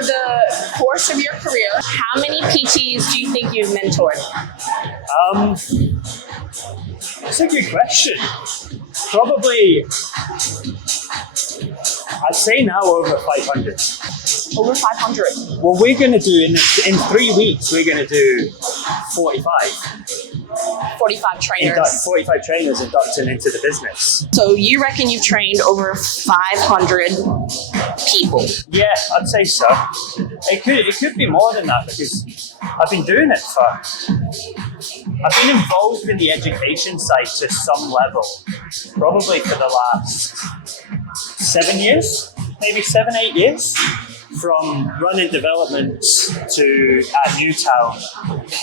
the course of your career, how many PTs do you think you've mentored? That's a good question. Probably, I'd say now over 500. Over 500. Well, we're going to do, in 3 weeks, we're going to do 45. 45 trainers. 45 trainers inducting into the business. So you reckon you've trained over 500 people? Yeah, I'd say so. It could be more than that because I've been doing it I've been involved in the education side to some level, probably for the last 7 years, maybe 7-8 years. From running developments to at Newtown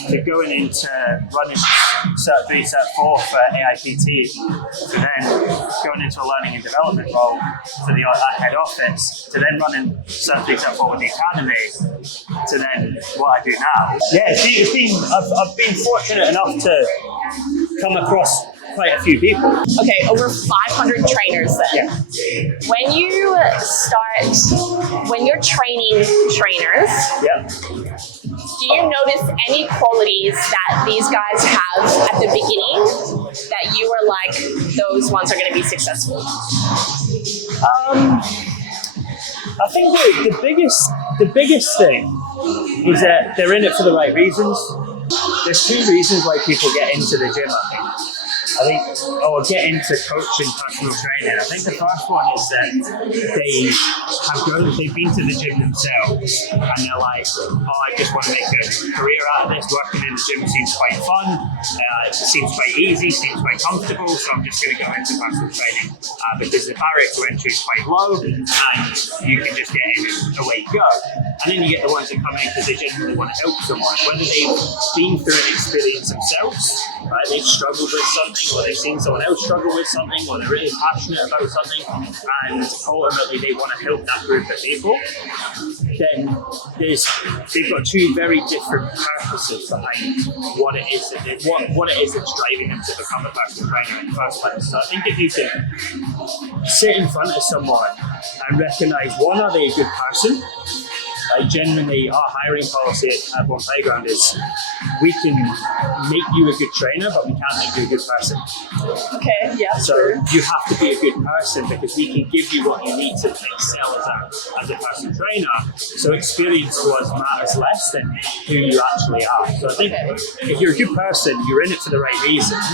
to going into running Cert 3, Cert 4 for AIPT, to then going into a learning and development role for the head office, to then running Cert 3, Cert 4 with the academy, to then what I do now. Yeah, I've been fortunate enough to come across quite a few people. Okay, over 500 trainers then. Yeah. When you're training trainers, Yeah. do you notice any qualities that these guys have at the beginning that you are like, those ones are going to be successful? I think the biggest thing is that they're in it for the right reasons. There's 2 reasons why people get into the gym, I think, or get into coaching, personal training. I think the first one is that they've been to the gym themselves and they're like, oh, I just want to make a career out of this. Working in the gym seems quite fun, it seems quite easy, seems quite comfortable, so I'm just going to go into personal training because the barrier to entry is quite low and you can just get in and away you go. And then you get the ones that come in because they genuinely want to help someone, whether they've been through an experience themselves, right? They've struggled with something, or they've seen someone else struggle with something, or they're really passionate about something, and ultimately they want to help that group of people. Then they've got 2 very different purposes behind what it is that's driving them to become a personal trainer in the first place. So I think if you can sit in front of someone and recognise, one, are they a good person? Like genuinely, our hiring policy at One Playground is we can make you a good trainer, but we can't make you a good person. Okay, yeah, so true. You have to be a good person because we can give you what you need to excel as a personal trainer. So experience to us matters less than who you actually are. So I think if you're a good person, you're in it for the right reasons,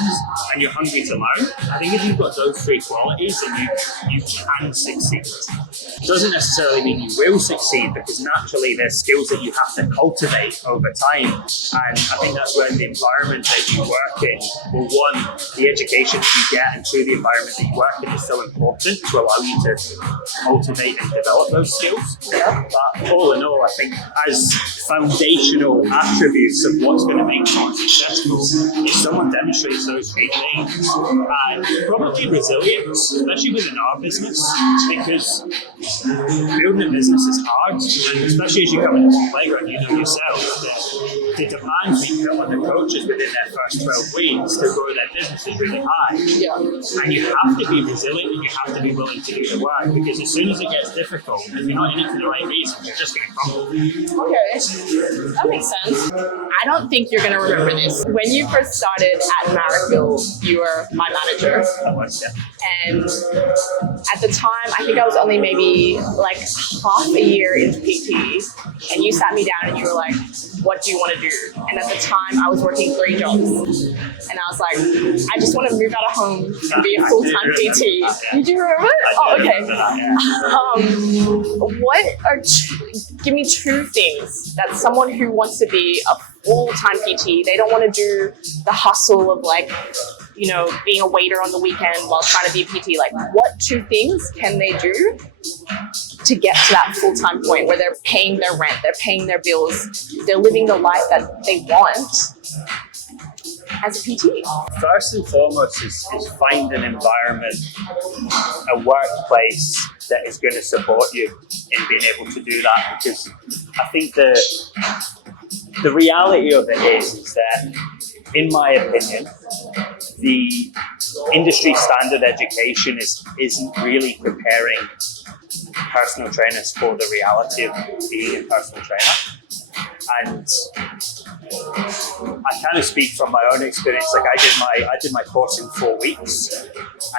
and you're hungry to learn. I think if you've got those 3 qualities, then you can succeed. It doesn't necessarily mean you will succeed because naturally there's skills that you have to cultivate over time. And I think that's when the environment that you work in, well, 1, the education that you get, and 2, the environment that you work in is so important to allow you to cultivate and develop those skills. But all in all, I think as foundational attributes of what's going to make someone successful, if someone demonstrates those 3 things, and probably resilience, especially within our business, because building a business is hard, and especially as you come into the playground, you know yourself that the demands we put on the coaches within their first 12 weeks to grow their business is really high. Yeah. And you have to be resilient and you have to be willing to do the work, because as soon as it gets difficult, if you're not in it for the right reasons, you're just going to crumble. Okay, that makes sense. I don't think you're going to remember this. When you first started at Marrickville, you were my manager. I was, yeah. And at the time, I think I was only maybe like half a year into PT, and you sat me down and you were like, what do you want to do? And at the time, I was working 3 jobs. And I was like, I just want to move out of home and be a full-time PT. Did you remember it? Oh, okay. Give me 2 things that someone who wants to be a full-time PT, they don't want to do the hustle of like, you know, being a waiter on the weekend while trying to be a PT. Like, what 2 things can they do to get to that full-time point where they're paying their rent, they're paying their bills, they're living the life that they want as a PT? First and foremost is find an environment, a workplace that is going to support you in being able to do that, because I think the reality of it is that, in my opinion, the industry standard education isn't really preparing personal trainers for the reality of being a personal trainer. And I kind of speak from my own experience. Like I did my course in 4 weeks,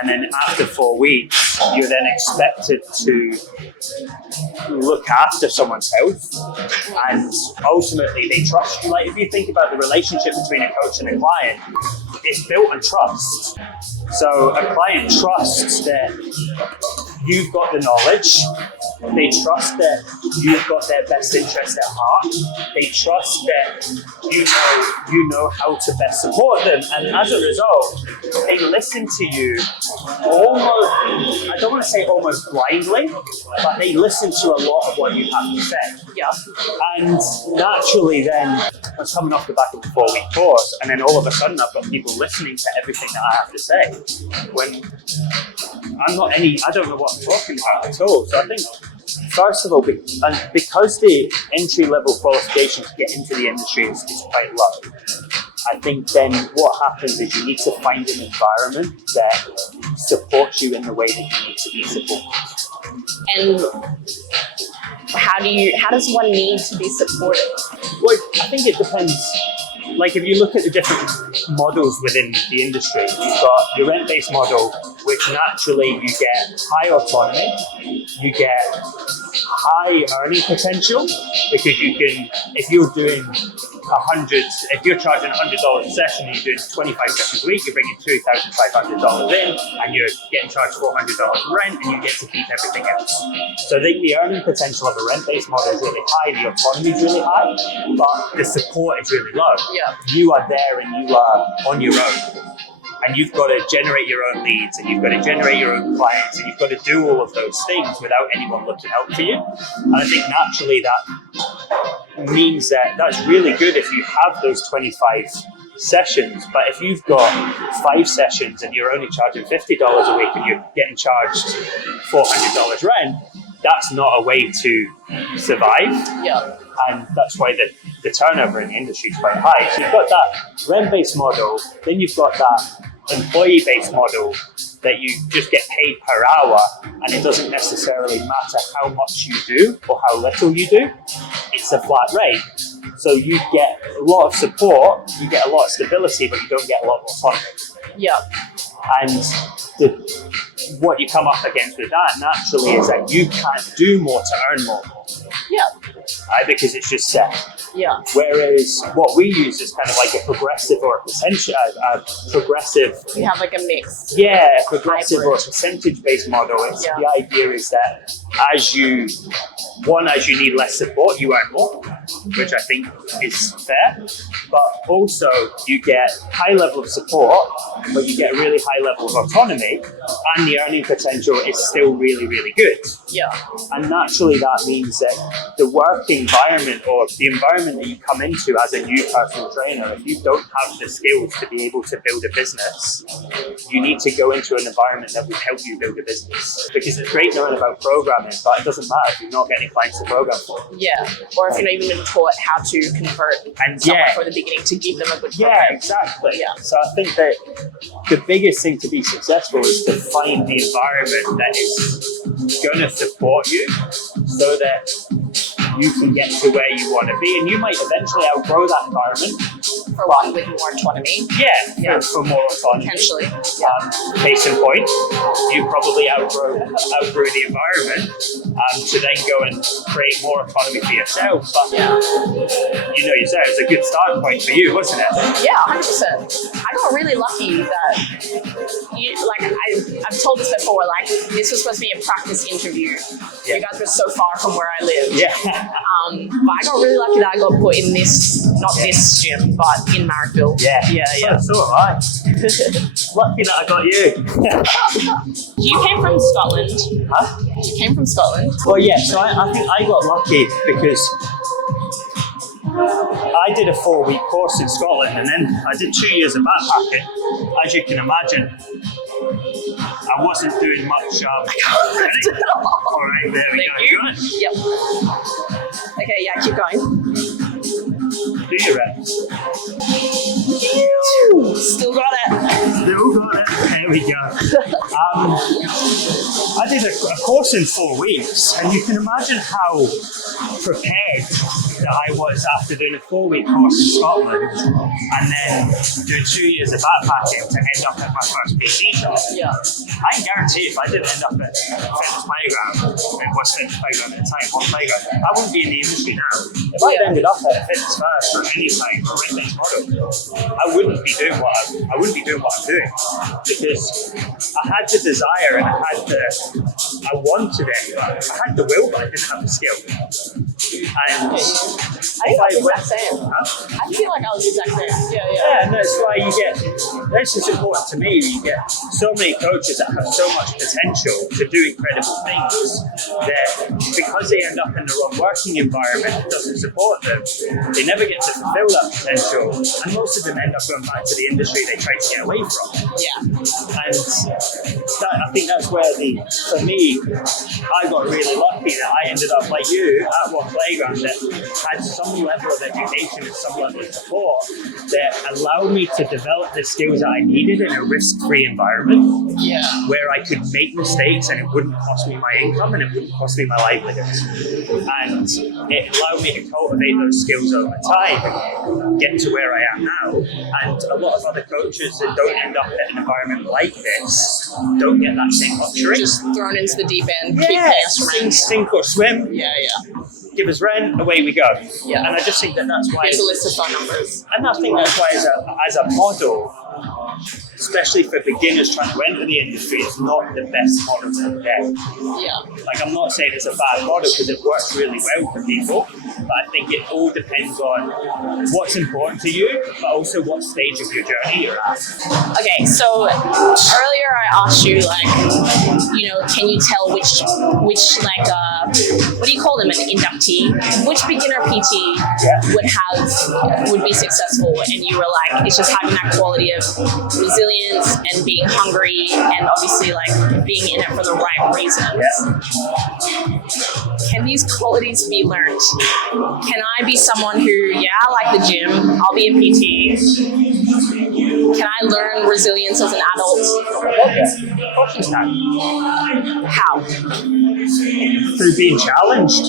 and then after 4 weeks, you're then expected to look after someone's health, and ultimately they trust you. Like if you think about the relationship between a coach and a client, it's built on trust. So a client trusts that you've got the knowledge. They trust that you've got their best interest at heart. They trust that you know how to best support them. And as a result, they listen to you almost, I don't want to say almost blindly, but they listen to a lot of what you have to say. Yeah. And naturally then, I was coming off the back of a 4-week course, and then all of a sudden I've got people listening to everything that I have to say. When I don't know what I'm talking about at all. So I think, first of all, because the entry-level qualification to get into the industry is quite low, I think then what happens is you need to find an environment that supports you in the way that you need to be supported. And how does one need to be supported? Well, I think it depends. Like if you look at the different models within the industry, you've got your rent-based model, which naturally you get high autonomy, you get high earning potential, because you can, if you're charging $100 a session and you're doing 25 sessions a week, you're bringing $2,500 in, and you're getting charged $400 rent, and you get to keep everything else. So I think the earning potential of a rent-based model is really high, the autonomy is really high, but the support is really low. Yeah. You are there and you are on your own. And you've got to generate your own leads, and you've got to generate your own clients, and you've got to do all of those things without anyone looking out for you. And I think naturally that means that that's really good if you have those 25 sessions. But if you've got 5 sessions and you're only charging $50 a week and you're getting charged $400 rent, that's not a way to survive. Yeah. And that's why the turnover in the industry is quite high. So you've got that rent-based model, then you've got that employee-based model that you just get paid per hour, and it doesn't necessarily matter how much you do or how little you do. It's a flat rate. So you get a lot of support, you get a lot of stability, but you don't get a lot of autonomy. Yeah. And what you come up against with that naturally is that you can't do more to earn more. Yeah. Because it's just set. Yeah. Whereas what we use is kind of like a progressive or a progressive. We have like a mix. Yeah, a progressive or a percentage-based model. The idea is that as you need less support, you earn more, which I think is fair. But also you get high level of support, but you get a really high level of autonomy, and the earning potential is still really, really good. Yeah. And naturally that means that the work environment, or the environment that you come into as a new personal trainer, if you don't have the skills to be able to build a business, you need to go into an environment that will help you build a business. Because it's great knowing about programming, but it doesn't matter if you're not getting clients to program for. Yeah. Or if you're not even been taught how to convert someone from the beginning to give them a good program. Yeah, exactly. Yeah. So I think that the biggest thing to be successful is to find the environment that is going to support you, so that you can get to where you want to be. And you might eventually outgrow that environment. For one with more autonomy. Yeah, for more autonomy. Potentially. Case in point, you probably outgrew the environment to then go and create more autonomy for yourself. But you know yourself, it's a good starting point for you, wasn't it? Yeah, 100%. I got really lucky that, I've told this before, like this was supposed to be a practice interview. Yeah. You guys were so far from where I live. Yeah. But I got really lucky that I got put in this, not this gym, but in Marrickville. Yeah. So am I. Lucky that I got you. You came from Scotland. Huh? You came from Scotland. Well, yeah, so I think I got lucky because I did a 4-week course in Scotland, and then I did 2 years of backpacking. As you can imagine, I wasn't doing much. All right, there we go. Good. Yep. Okay, yeah, keep going. Do your reps. Still got it. Still got it. Okay, There we go. I did a course in 4 weeks, and you can imagine how prepared that I was after doing a 4-week course in Scotland and then doing 2 years of backpacking to end up at my first PT job. Yeah. I guarantee if I didn't end up at Fitness Playground, it was Fitness Playground at the time, one playground, I wouldn't be in the industry now. If I'd ended up at Fitness First or any time or Fitness Model, I wouldn't be doing what I'm doing, because I had the desire and I wanted it. I had the will, but I didn't have the skill. And I think I was the exact same. I feel like I was the exact same. Yeah, and that's why you get, this is important to me, you get so many coaches that have so much potential to do incredible things that because they end up in the wrong working environment that doesn't support them, they never get to fulfill that potential, and most of them end up going back to the industry they tried to get away from. Yeah. And I think that's where for me, I got really lucky that I ended up like you at one playground that had some level of education and some level of support that allowed me to develop the skills that I needed in a risk-free environment where I could make mistakes and it wouldn't cost me my income and it wouldn't cost me my livelihood. And it allowed me to cultivate those skills over time and get to where I am now. And a lot of other coaches that don't end up in an environment like this don't get that same luxury. Just thrown into the deep end, keep paying us rent. Sink or swim. Yeah. Give us rent, away we go. Yeah. And I just think that's why. Here's a list of phone numbers. And I think that's why, as a model, especially for beginners trying to enter the industry, it's not the best model to get. Yeah. Like, I'm not saying it's a bad model because it works really well for people, but I think it all depends on what's important to you, but also what stage of your journey you're at. Okay, so earlier I asked you, can you tell which what do you call them, an inductee? Which beginner PT would be successful? And you were like, it's just having that quality of resilience and being hungry and obviously being in it for the right reasons. Can these qualities be learned? Can I be someone who, I like the gym, I'll be a PT. Can I learn resilience as an adult? Of course you can. How? Through being challenged,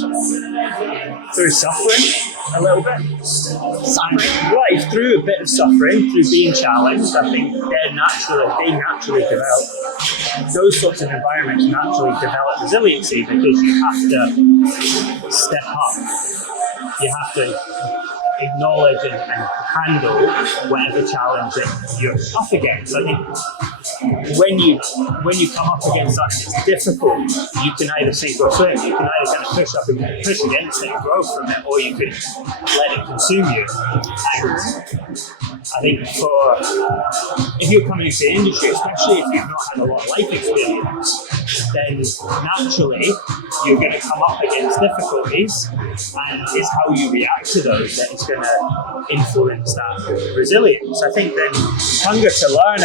through suffering a little bit. Suffering? Right, through a bit of suffering, through being challenged, I think they naturally develop. Those sorts of environments naturally develop resiliency because you have to step up. You have to acknowledge and handle whatever challenge that you're up against. I think when you come up against something that's difficult, you can either sink or swim. You can either kind of push up and push against it and grow from it, or you can let it consume you. And I think if you're coming into the industry, especially if you've not had a lot of life experience, then naturally you're going to come up against difficulties, and it's how you react to those that is going to influence that resilience. I think then hunger to learn,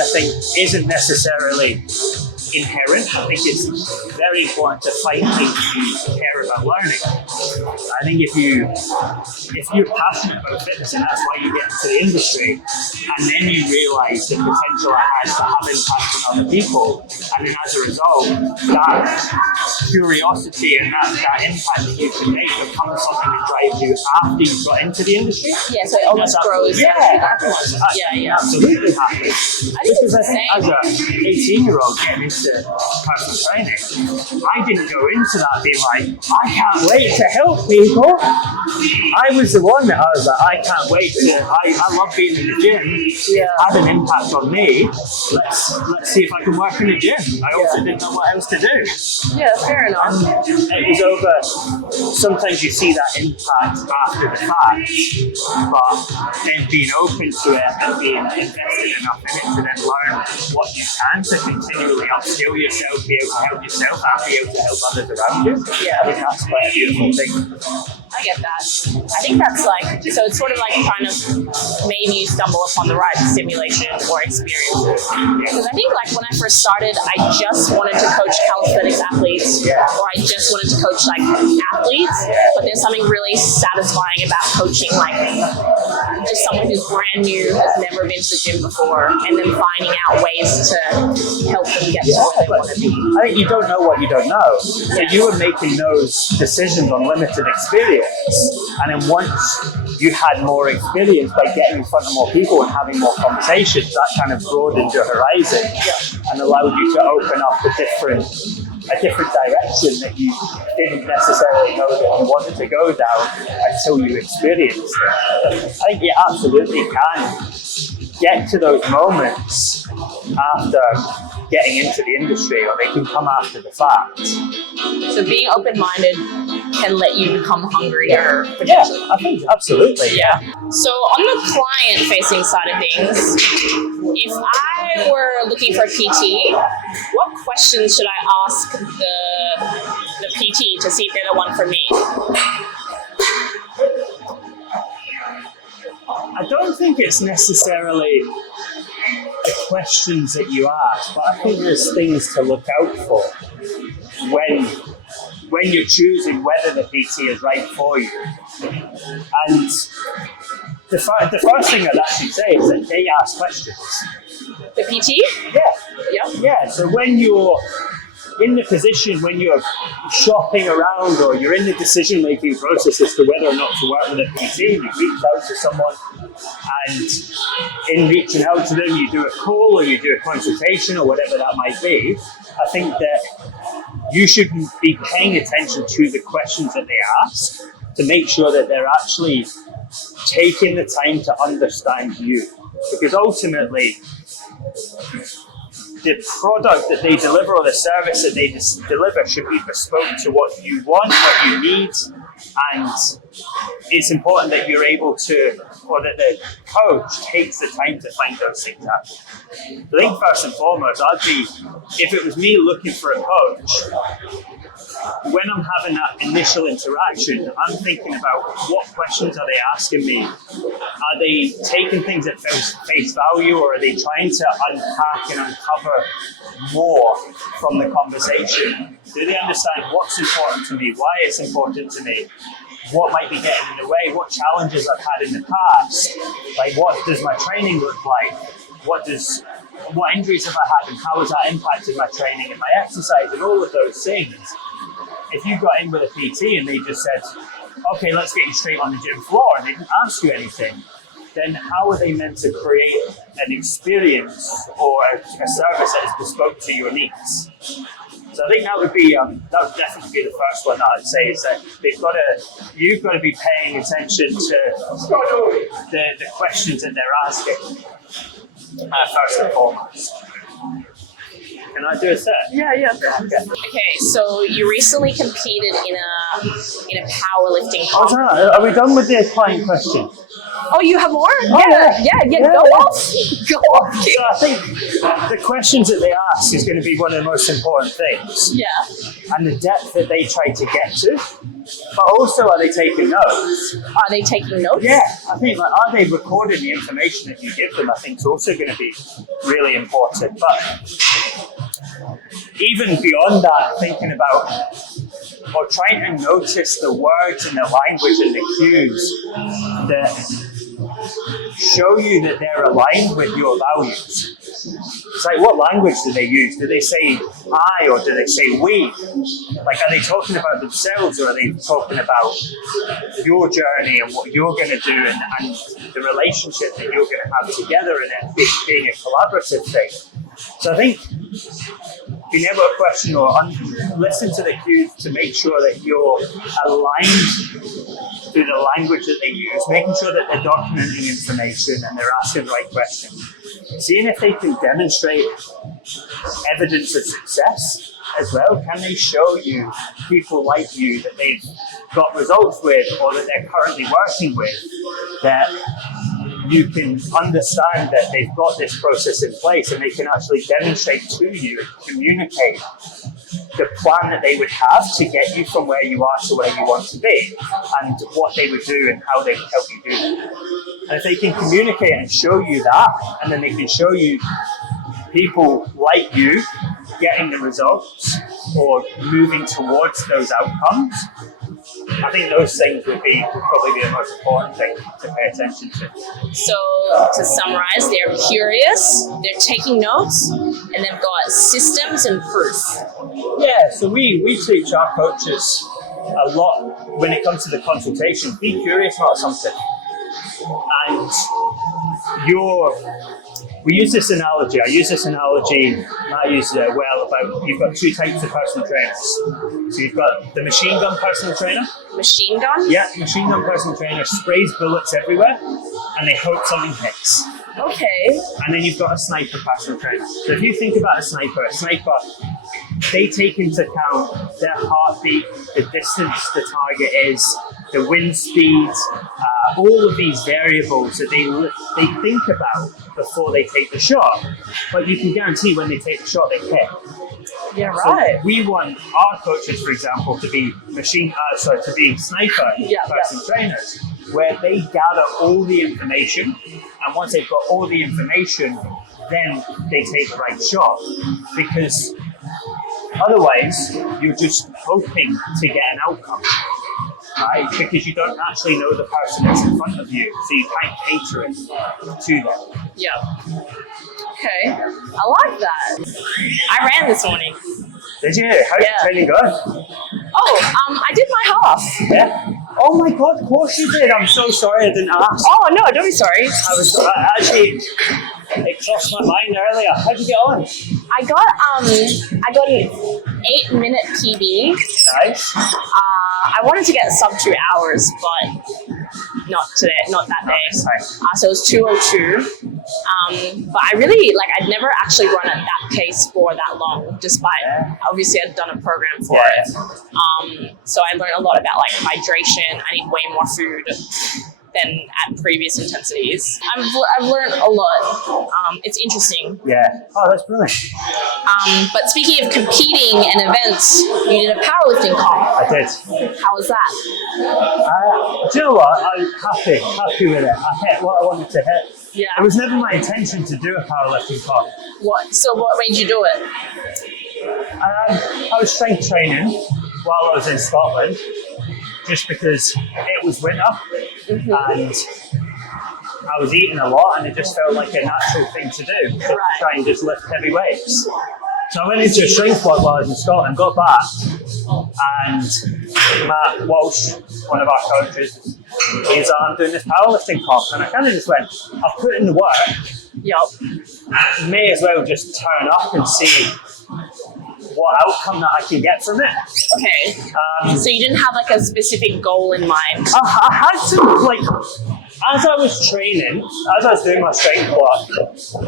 isn't necessarily inherent. I think it's very important to find things you care about learning. I think if you're passionate about fitness and that's why you get into the industry, and then you realise the potential it has to have impact on other people, and then as a result, that curiosity and that impact that you can make becomes something that drives you after you've got into the industry. Yeah, so it almost grows. Absolutely happens. Because I think as a 18-year-old getting into personal training, I didn't go into that being like, I can't wait to help people. I was the one that I was like, I can't wait I love being in the gym. It had an impact on me. Let's see if I can work in the gym. I also didn't know what else to do. Yeah, fair enough. It was over. Sometimes you see that impact after the fact, but then being open to it and being invested enough in it to then learn what you can to continually upskill yourself, be able to help yourself and be able to help others around you. Yeah. I think that's quite a beautiful thing. I get that. I think that's like, so it's sort of like kind of maybe you stumble upon the right stimulation or experiences. Because I think like when I first started, I just wanted to coach calisthenics athletes, or I just wanted to coach like athletes, but there's something really satisfying about coaching like just someone who's brand new, has never been to the gym before, and then finding out ways to help them get to where they want to be. I think you don't know what you don't know. So you were making those decisions on limited experience, and then once you had more experience by getting in front of more people and having more conversations, that kind of broadened your horizon and allowed you to open up a different direction that you didn't necessarily know that you wanted to go down until you experienced it. I think you absolutely can get to those moments after getting into the industry, or they can come after the fact. So being open-minded can let you become hungrier. Yeah, I think absolutely. Yeah. So on the client-facing side of things, if I were looking for a PT, what questions should I ask the PT to see if they're the one for me? I don't think it's necessarily the questions that you ask, but I think there's things to look out for when you're choosing whether the PT is right for you. And the first thing I'd actually say is that they ask questions. The PT? Yeah. Yep. Yeah, so when you're in the position, when you're shopping around or you're in the decision-making process as to whether or not to work with a PT, you reach out to someone, and in reaching out to them, you do a call or you do a consultation or whatever that might be. I think that you should be paying attention to the questions that they ask to make sure that they're actually taking the time to understand you. Because ultimately, the product that they deliver or the service that they deliver should be bespoke to what you want, what you need, and it's important that you're able to, or that the coach takes the time to find those things out. I think first and foremost, if it was me looking for a coach, when I'm having that initial interaction, I'm thinking about what questions are they asking me? Are they taking things at face value, or are they trying to unpack and uncover more from the conversation? Do they understand what's important to me, why it's important to me, what might be getting in the way, what challenges I've had in the past, like what does my training look like, what injuries have I had and how has that impacted my training and my exercise and all of those things. If you got in with a PT and they just said, okay, let's get you straight on the gym floor, and they didn't ask you anything, then how are they meant to create an experience or a service that is bespoke to your needs? So I think that would definitely be the first one that I'd say, is that you've got to be paying attention to the questions that they're asking first and foremost. Can I do a set? Yeah. Okay, so you recently competed in a powerlifting competition. Are we done with the client question? Oh, you have more? Yeah. Go off. So I think the questions that they ask is going to be one of the most important things. Yeah. And the depth that they try to get to. But also, are they taking notes? Are they taking notes? Yeah, I think, are they recording the information that you give them? I think is also going to be really important. But even beyond that, thinking about or trying to notice the words and the language and the cues that show you that they're aligned with your values. It's like, what language do they use? Do they say I or do they say we? Like, are they talking about themselves, or are they talking about your journey and what you're going to do and the relationship that you're going to have together, and it being a collaborative thing? So I think being able to question or listen to the cues to make sure that you're aligned through the language that they use, making sure that they're documenting information and they're asking the right questions. Seeing if they can demonstrate evidence of success as well. Can they show you people like you that they've got results with, or that they're currently working with, that you can understand that they've got this process in place and they can actually demonstrate to you and communicate the plan that they would have to get you from where you are to where you want to be, and what they would do and how they would help you do that. And if they can communicate and show you that, and then they can show you people like you getting the results or moving towards those outcomes, I think those things would probably be the most important thing to pay attention to. So to summarize, they're curious, they're taking notes, and they've got systems and proof. Yeah, so we teach our coaches a lot when it comes to the consultation. Be curious about something. And we use this analogy. I use this analogy, Matt uses it well, about you've got two types of personal trainers. So you've got the machine gun personal trainer. Machine gun? Yeah, machine gun personal trainer sprays bullets everywhere and they hope something hits. Okay. And then you've got a sniper personal trainer. So if you think about a sniper, they take into account their heartbeat, the distance the target is, the wind speed, all of these variables that they think about before they take the shot. But you can guarantee when they take the shot, they hit. Yeah, right. So we want our coaches, for example, to be sniper personal trainers, where they gather all the information, and once they've got all the information, then they take the right shot. Because otherwise, you're just hoping to get an outcome, right? Because you don't actually know the person that's in front of you, so you can't cater it to them. Yeah. Okay. I like that. I ran this morning. Did you? How did the training go? Oh, I did my half. Yeah. Oh my God, of course you did. I'm so sorry I didn't ask. Oh no, don't be sorry. It crossed my mind earlier. How'd you get on? I got an 8-minute PB. Nice. I wanted to get sub 2 hours, but not today, not that day. Nice. So it was 2:02. But I really, I'd never actually run at that pace for that long, despite obviously I'd done a program for it. So I learned a lot about hydration. I need way more food than at previous intensities. I've learned a lot. It's interesting. Yeah. Oh, that's brilliant. But speaking of competing and events, you did a powerlifting comp. I did. How was that? Do you know what? I'm happy with it. I hit what I wanted to hit. Yeah. It was never my intention to do a powerlifting comp. What? So what made you do it? I was strength training while I was in Scotland, just because it was winter and I was eating a lot, and it just felt like a natural thing to do, to try and just lift heavy weights. So I went into a strength club while I was in Scotland, got back, and Matt Walsh, one of our coaches, he's like, I'm doing this powerlifting comp, and I kind of just went, I've put in the work, may as well just turn up and see what outcome that I can get from it. Okay. So you didn't have a specific goal in mind? I had to, as I was training, as I was doing my strength work,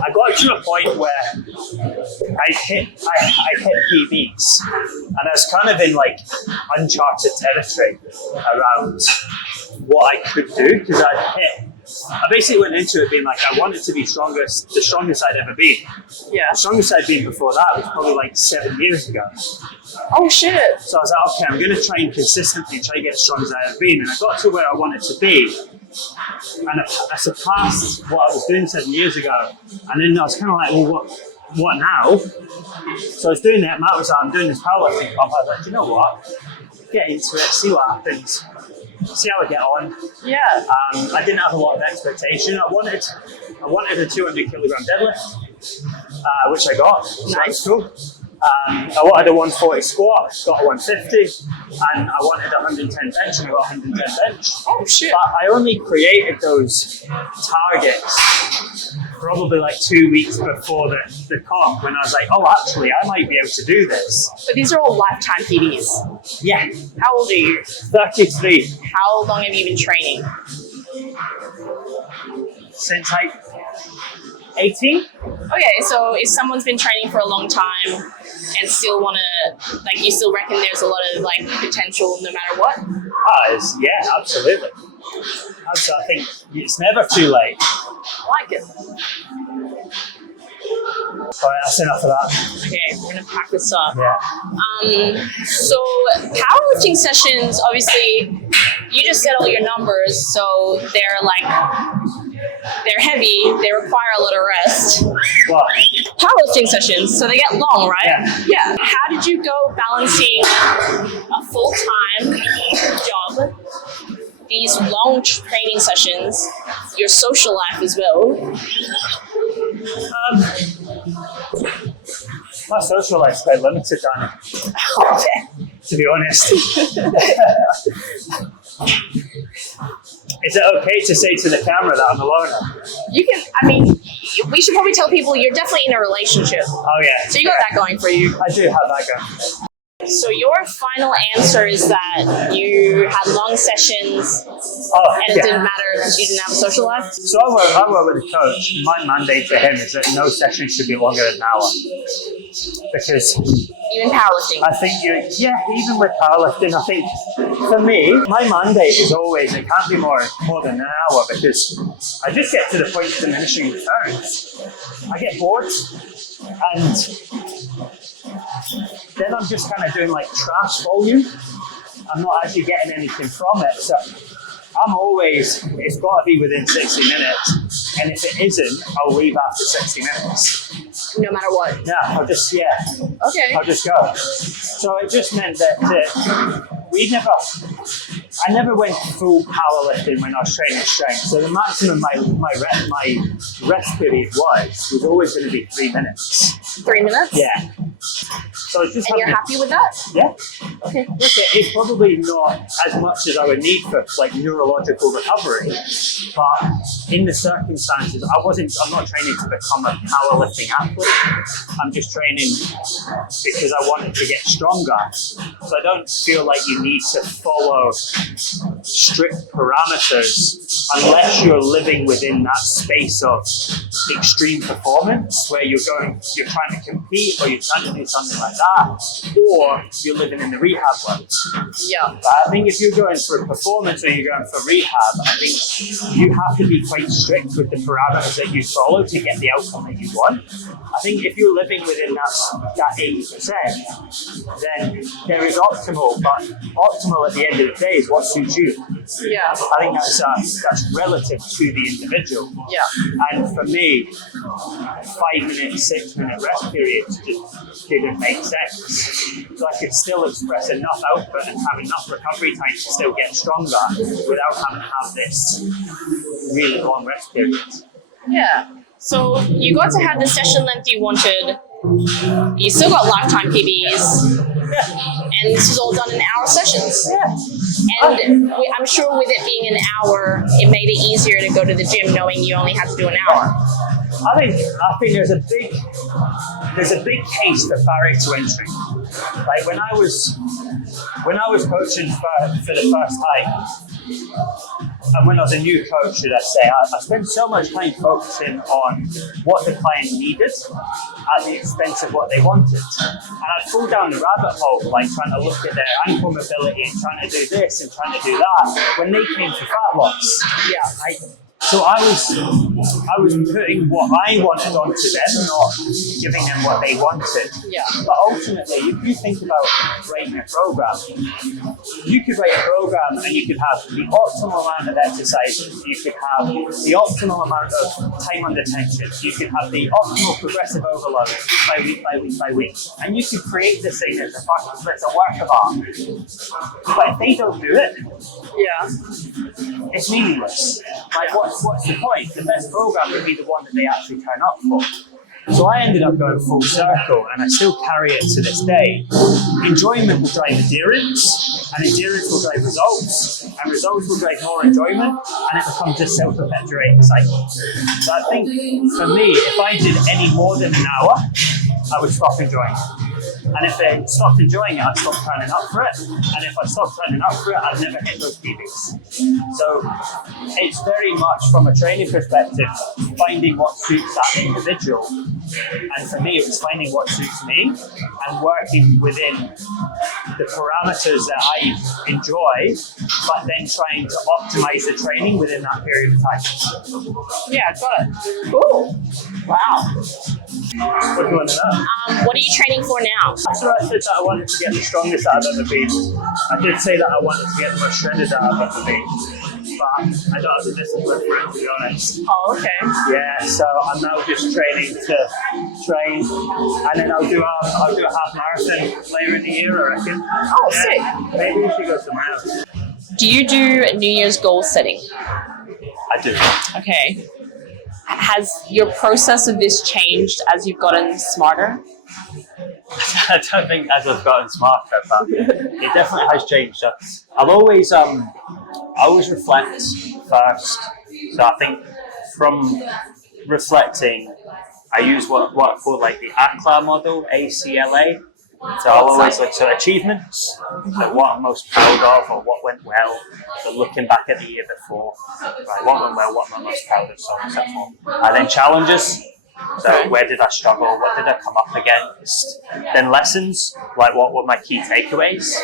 I got to a point where I hit PBs, and I was kind of in uncharted territory around what I could do, because I basically went into it being I wanted to be the strongest I'd ever been. Yeah. The strongest I'd been before that was probably 7 years ago. Oh shit. So I was okay, I'm going to try and consistently try to get as strong as I ever been, and I got to where I wanted to be, and I surpassed what I was doing 7 years ago, and then I was kind of well, what now? So I was doing that, Matt was like, I'm doing this powerlifting comp. I was like, you know what? Get into it, see what happens. See how I get on. Yeah. I didn't have a lot of expectation. I wanted a 200 kilogram deadlift, which I got. So that was cool. I wanted a 140 squat, got a 150, and I wanted a 110 bench, and I got 110 bench. Oh shit. But I only created those targets probably 2 weeks before the comp, when I was like, oh, actually, I might be able to do this. But these are all lifetime PDs. Yeah. How old are you? 33. How long have you been training? Since 18. Okay, so if someone's been training for a long time and still want to, you still reckon there's a lot of potential no matter what? Yeah, absolutely. I think it's never too late. I like it. All right, that's enough of that. Okay, we're gonna pack this up. Yeah. So powerlifting sessions, obviously, you just said all your numbers, so they're heavy, they require a lot of rest. What? Powerlifting sessions, so they get long, right? Yeah. How did you go balancing a full-time job, these long training sessions, your social life as well? My social life's quite limited, Danny, Okay. to be honest. Is it okay to say to the camera that I'm a loner? You can, I mean, we should probably tell people you're definitely in a relationship. Oh yeah. So you got that going for you. I do have that going. So your final answer is that you had long sessions and it didn't matter because you didn't have a social life? So I work with a coach. My mandate to him is that no session should be longer than an hour. Because Even powerlifting? I think even with powerlifting, I think for me, my mandate is always it can't be more than an hour because I just get to the point of diminishing returns. I get bored and then I'm just kind of doing like trash volume. I'm not actually getting anything from it. So I'm always, it's got to be within 60 minutes. And if it isn't, I'll leave after 60 minutes. No matter what? Yeah, I'll just go. So it just meant that I never went full powerlifting when I was training strength. So the maximum my rest period was always going to be 3 minutes. 3 minutes? Yeah. So it's just and you're happy with that? Yeah. Okay. Look, it's probably not as much as I would need for like neurological recovery, but in the circumstances, I'm not training to become a powerlifting athlete. I'm just training because I wanted to get stronger. So I don't feel like you need to follow strict parameters unless you're living within that space of extreme performance where you're trying to compete or you're trying to do something like that, or you're living in the rehab world. Yeah. But I think if you're going for performance or you're going for rehab, I think you have to be quite strict with the parameters that you follow to get the outcome that you want. I think if you're living within that 80%, then there is optimal, but optimal at the end of the day is what suits you. Yeah. I think that's relative to the individual. Yeah. And for me, 5 minute, 6 minute rest periods just didn't make sense. So I could still express enough output and have enough recovery time to still get stronger without having to have this really long rest period. Yeah. So you got to have the session length you wanted. You still got lifetime PBs. And this was all done in hour sessions. Yeah. And I'm sure with it being an hour, it made it easier to go to the gym knowing you only had to do an hour. I think there's a big case for barrier to entry. Like when I was coaching for the first time, and when I was a new coach, should I say, I spent so much time focusing on what the client needed at the expense of what they wanted. And I'd fall down the rabbit hole, like trying to look at their ankle mobility and trying to do this and trying to do that when they came to fat loss. Yeah. So I was putting what I wanted onto them, not giving them what they wanted. Yeah. But ultimately, if you think about writing a program, you could write a program and you could have the optimal amount of exercises, you could have the optimal amount of time under tension, you could have the optimal progressive overload by week by week by week, and you could create this thing that's a work of art. But if they don't do it, it's meaningless. Like what's the point? The best program would be the one that they actually turn up for. So I ended up going full circle, and I still carry it to this day. Enjoyment will drive endurance, and endurance will drive results, and results will drive more enjoyment, and it becomes a self-perpetuating cycle. So I think for me, if I did any more than an hour, I would stop enjoying it. And if I stopped enjoying it, I'd stop turning up for it. And if I stopped turning up for it, I'd never hit those PBs. So it's very much from a training perspective, finding what suits that individual. And for me, it was finding what suits me and working within the parameters that I enjoy, but then trying to optimize the training within that period of time. Yeah, got it. Cool. Wow. What do you want to know? What are you training for now? After I said that I wanted to get the strongest I've ever been, I did say that I wanted to get the most shredded that I've ever been. But I don't have the discipline for it, to be honest. Oh, okay. Yeah, so I'm now just training to train, and then I'll do a half marathon later in the year, I reckon. Oh, yeah, sick. maybe we should go somewhere else. Do you do New Year's goal setting? I do. Okay. Has your process of this changed as you've gotten smarter? I don't think as I've gotten smarter, but it definitely has changed. I've always, I always reflect first. So I think from reflecting, I use what I call like the ACLA model, ACLA. So I'll always look at achievements, so what I'm most proud of or what went well. So looking back at the year before, right, what went well, what am I most proud of, so on and so forth. And then challenges. So where did I struggle? What did I come up against? Then lessons, like what were my key takeaways?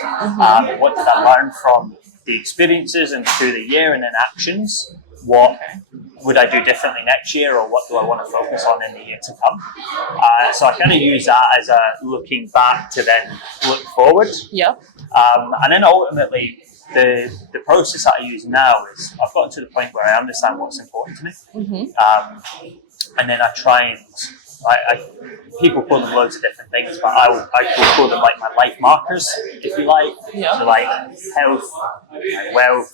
What did I learn from the experiences and through the year? And then actions. What would I do differently next year, or what do I want to focus on in the year to come? So I kind of use that as a looking back to then look forward. Yeah. And then ultimately, the process that I use now is I've gotten to the point where I understand what's important to me. And then I try and, people call them loads of different things, but I call them like my life markers, if you like. Yeah. So like health, wealth,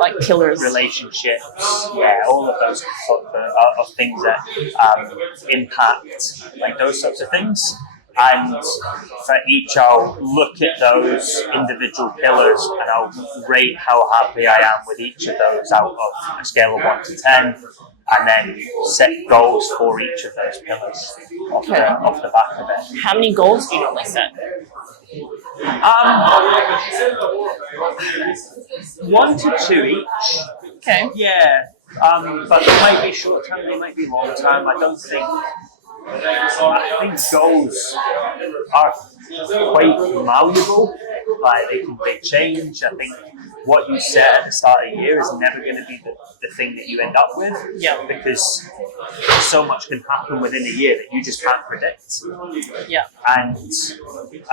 Like killers. relationships, yeah, all of those sorts of things that impact, like those sorts of things. And for each, I'll look at those individual pillars and I'll rate how happy I am with each of those out of a scale of 1 to 10. And then set goals for each of those pillars off the back of it. How many goals do you normally set? 1 to 2 each. Okay. Yeah. But they might be short term, they might be long term. I think goals are quite malleable. Like they change. I think what you set at the start of the year is never going to be the thing that you end up with. Yeah. Because so much can happen within a year that you just can't predict. Yeah. And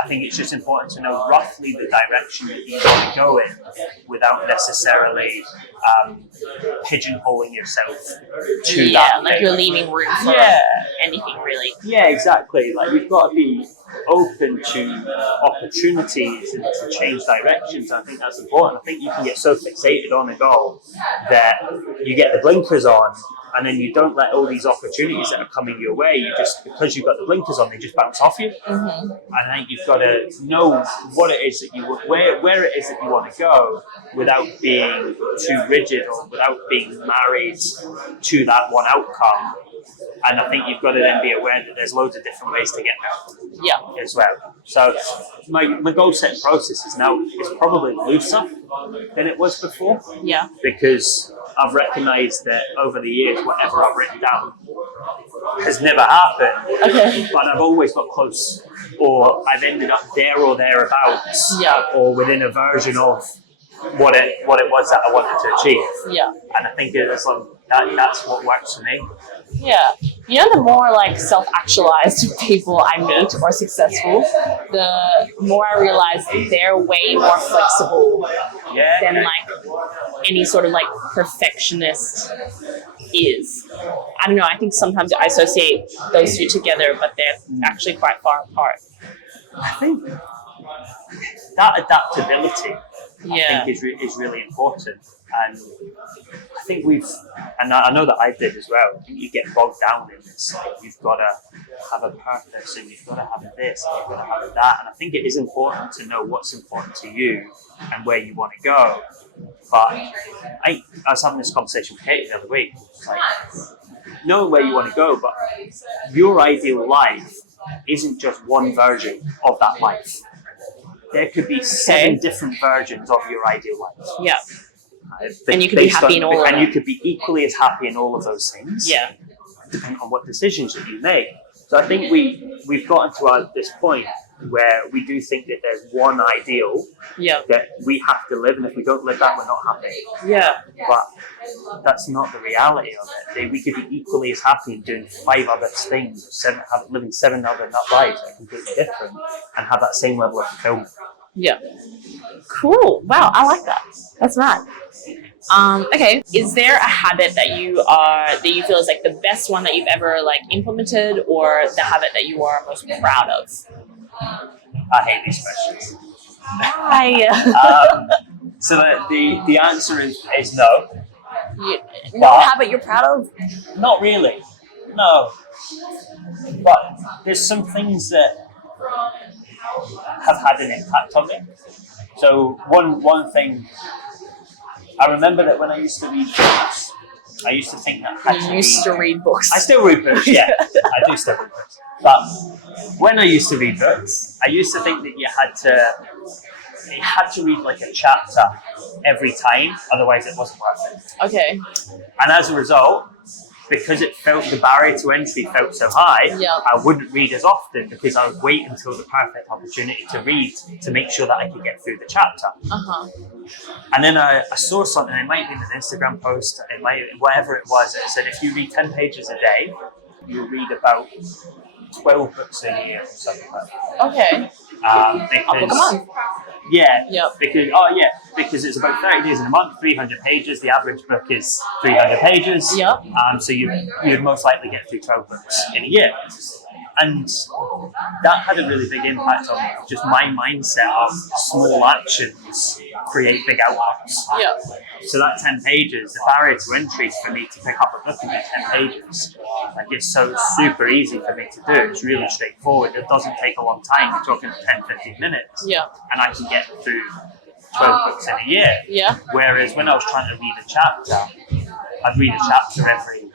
I think it's just important to know roughly the direction that you want to go in without necessarily pigeonholing yourself to that. Like thing. you're leaving room for anything really. Yeah, exactly. Like you've got to be open to opportunities and to change directions. I think that's important. I think you can get so fixated on a goal that you get the blinkers on and then you don't let all these opportunities that are coming your way, you just, because you've got the blinkers on, they just bounce off you. And I think you've got to know what it is that where it is that you want to go without being too rigid or without being married to that one outcome. And I think you've got to then be aware that there's loads of different ways to get there as well. So my goal setting process is probably looser than it was before. Yeah. Because I've recognised that over the years, whatever I've written down has never happened. Okay. But I've always got close, or I've ended up there or thereabouts, or within a version of what it was that I wanted to achieve. Yeah. And I think that's what works for me. Yeah. You know, the more like self-actualized people I meet or successful, the more I realize they're way more flexible than like any sort of like perfectionist is. I don't know, I think sometimes I associate those two together, but they're actually quite far apart. I think that adaptability I think is really important. And I think and I know that I did as well, I think you get bogged down in this, like you've got to have a purpose and you've got to have this and you've got to have that, and I think it is important to know what's important to you and where you want to go. But I was having this conversation with Katie the other week, like knowing where you want to go, but your ideal life isn't just one version of that life. There could be 7 different versions of your ideal life. Yeah. And you could be happy in all of them. And you could be equally as happy in all of those things. Yeah. Depending on what decisions that you make. So I think we've gotten to this point where we do think that there's one ideal that we have to live, and if we don't live that, we're not happy. Yeah. But that's not the reality of it. We could be equally as happy doing 5 other things, or living 7 other lives that are completely different, and have that same level of fulfillment. Yeah. Cool. Wow, I like that. That's mad. Okay, is there a habit that you feel is like the best one that you've ever like implemented, or the habit that you are most proud of? I hate these questions. Why? So the answer is no. No habit you're proud of? Not really. No. But there's some things that have had an impact on me. So one thing, I remember that when I used to read books, I used to think that to read books. I still read books, yeah. I do still read books. But when I used to read books, I used to think that you had to read like a chapter every time, otherwise it wasn't worth it. Okay. And as a result, because the barrier to entry felt so high, I wouldn't read as often because I would wait until the perfect opportunity to read to make sure that I could get through the chapter. And then I saw something, it might have been an Instagram post, whatever it was, it said if you read 10 pages a day, you'll read about 12 books a year or something like that. Okay. A book a month. Yeah. Yep. Because it's about 30 days in a month, 300 pages. The average book is 300 pages. Yep. So you'd most likely get through 12 books in a year. And that had a really big impact on just my mindset of small actions create big outcomes. Yeah. So that 10 pages, the barrier to entry for me to pick up a book and do 10 pages, like it's so super easy for me to do. It's really straightforward. It doesn't take a long time. We're talking 10, 15 minutes. Yeah. And I can get through 12 books in a year. Yeah. Whereas when I was trying to read a chapter, I'd read a chapter every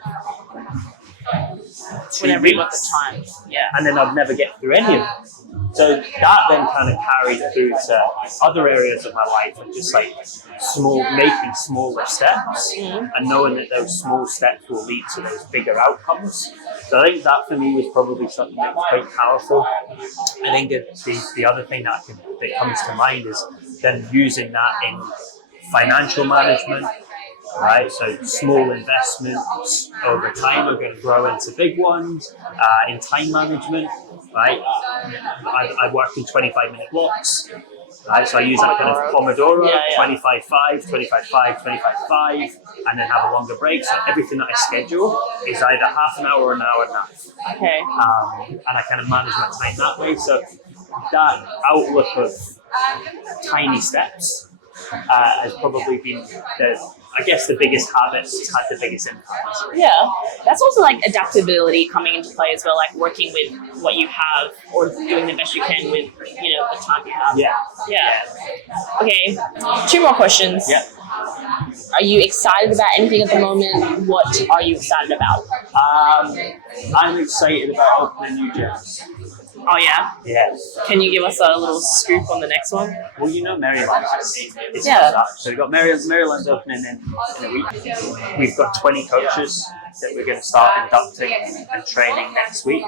2 weeks. Got the time. Yeah. And then I'd never get through any of it. So that then kind of carried through to other areas of my life, and just like making smaller steps, and knowing that those small steps will lead to those bigger outcomes. So I think that for me was probably something that was quite powerful. I think the other thing that comes to mind is then using that in financial management. Right, so small investments over time are going to grow into big ones. In time management, right, I work in 25-minute blocks. Right, so I use that kind of Pomodoro, 25-5, 25-5, 25-5, and then have a longer break. So everything that I schedule is either half an hour or an hour and a half. Okay. And I kind of manage my time that way. So that outlook of tiny steps has probably been the biggest habit that's had the biggest impact. Yeah, that's also like adaptability coming into play as well, like working with what you have or doing the best you can with, the time you have. Yeah. Okay, 2 more questions. Yeah. Are you excited about anything at the moment? What are you excited about? I'm excited about opening new gyms. Oh yeah? Yes. Can you give us a little scoop on the next one? Well, Merriman. So we've got Merriman's opening in a week. We've got 20 coaches that we're going to start inducting and training next week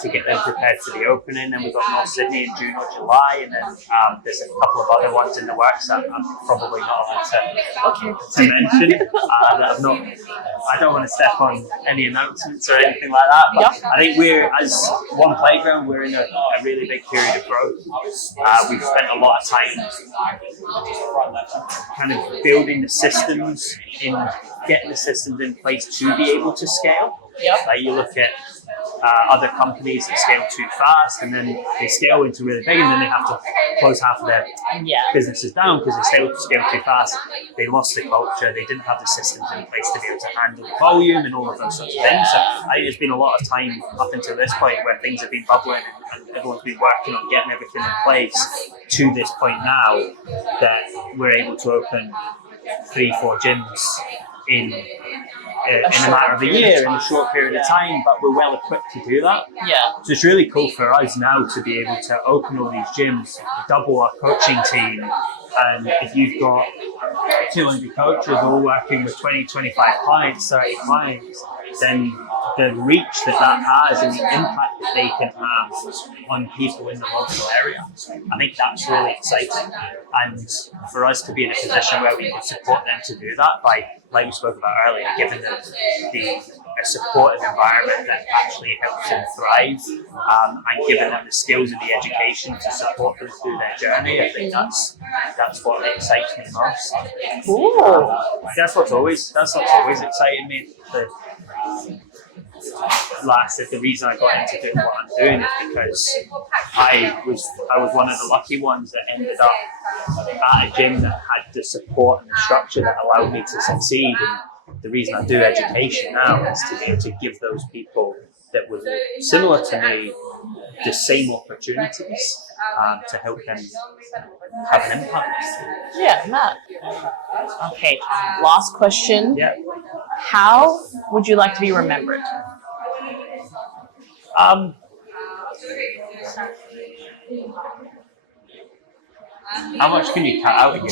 to get them prepared for the opening. And we've got North Sydney in June or July, and then there's a couple of other ones in the works that I'm probably not allowed to mention. I don't want to step on any announcements or anything like that, but I think we're, as one playground, we're in a really big period of growth. We've spent a lot of time kind of building the systems, getting the systems in place to be able to scale. Like you look at other companies that scale too fast, and then they scale into really big, and then they have to close half of their businesses down because they scale too fast. They lost the culture. They didn't have the systems in place to be able to handle the volume and all of those sorts of things. So I think there's been a lot of time up until this point where things have been bubbling and everyone's been working on getting everything in place to this point now that we're able to open 3-4 gyms in a matter of a year, in a short period of time, but we're well equipped to do that. So it's really cool for us now to be able to open all these gyms, double our coaching team, and if you've got 200 coaches all working with 20, 25 clients, 30 clients, then the reach that has and the impact that they can have on people in the local area. I think that's really exciting. And for us to be in a position where we can support them to do that by, like we spoke about earlier, giving them a supportive environment that actually helps them thrive, and giving them the skills and the education to support them through their journey. I think that's what excites me most. Cool. That's what's always excited me. Like I said, the reason I got into doing what I'm doing is because I was one of the lucky ones that ended up at a gym that had the support and the structure that allowed me to succeed. And the reason I do education now is to be able to give those people that were similar to me the same opportunities, to help them have an impact. Yeah, Matt. Okay, last question. Yeah. How would you like to be remembered? How much can you cut out of you?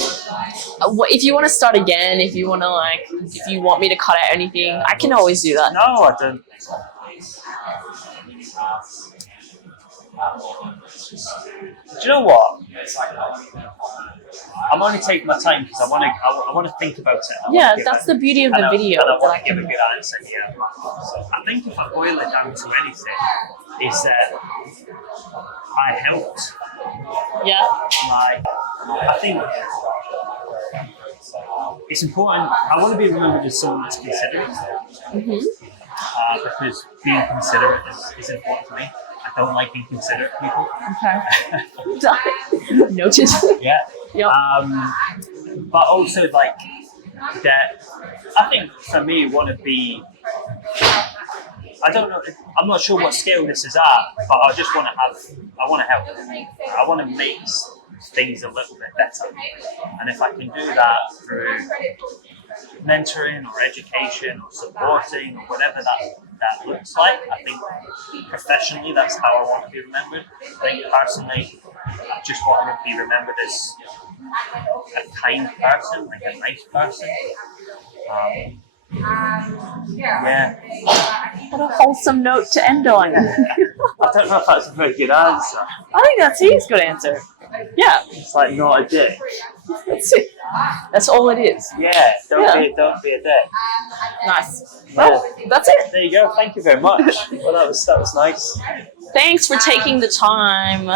If you want to start again, if you want me to cut out anything, I can always do that. No, I don't. Do you know what? I'm only taking my time because I want to think about it. Yeah, that's the beauty of the video. And I want to give a good answer here. So I think if I boil it down to anything, is that I helped. Yeah. I think it's important. I want to be remembered as someone that's considerate. Because being considerate is important to me. I don't like inconsiderate people. Okay. Noted. Yeah. Yep. But also like that. I think for me, want to be. I don't know. I'm not sure what scale this is at, but I just want to have. I want to help. I want to make things a little bit better, and if I can do that through mentoring or education or supporting or whatever that looks like, I think professionally that's how I want to be remembered. I think personally, I just want to be remembered as a kind person, like a nice person. Yeah. What a wholesome note to end on. I don't know if that's a very good answer. I think that's a good answer. Yeah. It's like not a dick. That's it. That's all it is. Yeah, don't be a dick. Nice. Well, that's it. There you go. Thank you very much. Well, that was nice. Thanks for taking the time.